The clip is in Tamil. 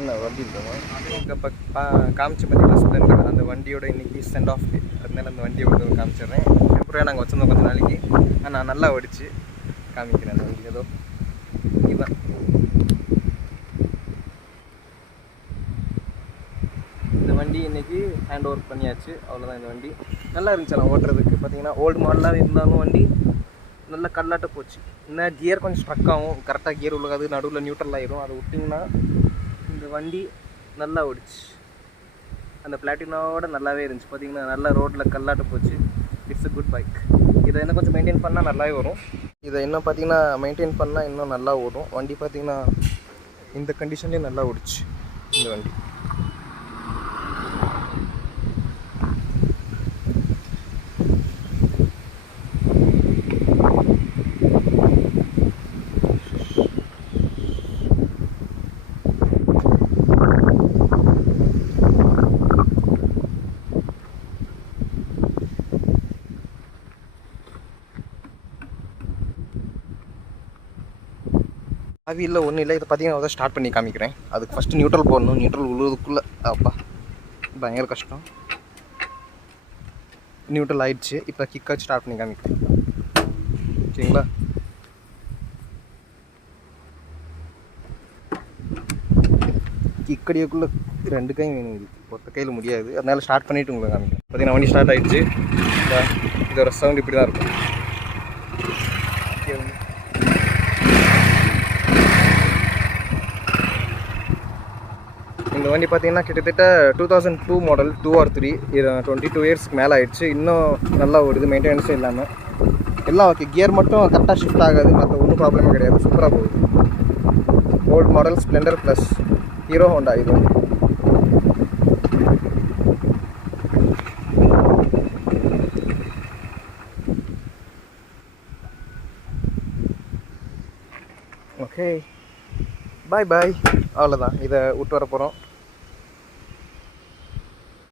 என்ன வண்டி இருக்குமா இங்கே இப்போ காமிச்சு பார்த்தீங்கன்னா ஸ்ப்ளெண்டர் அந்த வண்டியோட இன்றைக்கி சென்ட் ஆஃப் டே. அதனால அந்த வண்டியை வந்து காமிச்சிடுறேன். டெம்பரரியாக நாங்கள் வச்சுருந்தோம் கொஞ்சம் நாளைக்கு. நான் நல்லா ஓடிச்சு காமிக்கிறேன் அந்த வண்டி. ஏதோ இதுதான் இந்த வண்டி இன்றைக்கி ஹேண்ட் ஓவர் பண்ணியாச்சு. அவ்வளோதான். இந்த வண்டி நல்லா இருந்துச்சு நான் ஓட்டுறதுக்கு. பார்த்தீங்கன்னா ஓல்டு மாடலாக இருந்தாலும் வண்டி நல்லா கல்லாட்ட போச்சு. இன்னும் கியர் கொஞ்சம் ஸ்ட்ரக் ஆகும், கரெக்டாக கியர் உள்ளாது, நடுவில் நியூட்ரல் ஆகிடும். அதை விட்டிங்கன்னா இந்த வண்டி நல்லா ஓடிச்சு. அந்த பிளாட்டினாவோட நல்லாவே இருந்துச்சு. பார்த்தீங்கன்னா நல்லா ரோட்டில் கல்லாட்ட போச்சு. It's a good bike. இதை இன்னும் கொஞ்சம் மெயின்டைன் பண்ணால் நல்லாவே வரும். இதை இன்னும் பார்த்தீங்கன்னா மெயின்டைன் பண்ணால் இன்னும் நல்லா ஓடும். வண்டி பார்த்தீங்கன்னா இந்த கண்டிஷன்லேயே நல்லா ஓடிச்சு இந்த வண்டி. இல்லை ஒன்றும் இல்லை. இதை பார்த்தீங்கன்னா அதை ஸ்டார்ட் பண்ணி காமிக்கிறேன். அதுக்கு ஃபஸ்ட்டு நியூட்ரல் போடணும். நியூட்ரல் உழுவுறதுக்குள்ளே அப்பா பயங்கர கஷ்டம். நியூட்ரல் ஆயிடுச்சு. இப்போ கிக்காச்சு ஸ்டார்ட் பண்ணி காமிக்கிறேன். ஓகேங்களா? கிக்கடியக்குள்ளே 2 கை வேணும், ஒத்த கையில் முடியாது. அதனால ஸ்டார்ட் பண்ணிவிட்டு உங்களுக்கு காமிக்கிறேன். பார்த்தீங்கன்னா வண்டி ஸ்டார்ட் ஆகிடுச்சு. இதோட சவுண்ட் இப்படி தான் இருக்கும். இந்த வண்டி பார்த்தீங்கன்னா கிட்டத்தட்ட 2002 மாடல், 2 or 3, 22 இயர்ஸ்க்கு மேலே ஆகிடுச்சு. இன்னும் நல்லா ஓடுது, மெயின்டெனன்ஸும் இல்லாமல். எல்லாம் ஓகே. கியர் மட்டும் கரெக்டாக ஷிஃப்ட் ஆகாது, மற்ற ஒன்றும் ப்ராப்ளமே கிடையாது. சூப்பராக போகுது. Old model Splendor plus hero Honda இது வந்து. ஓகே, பாய் பாய். அவ்வளோதான். இதை விட்டு வர போகிறோம்.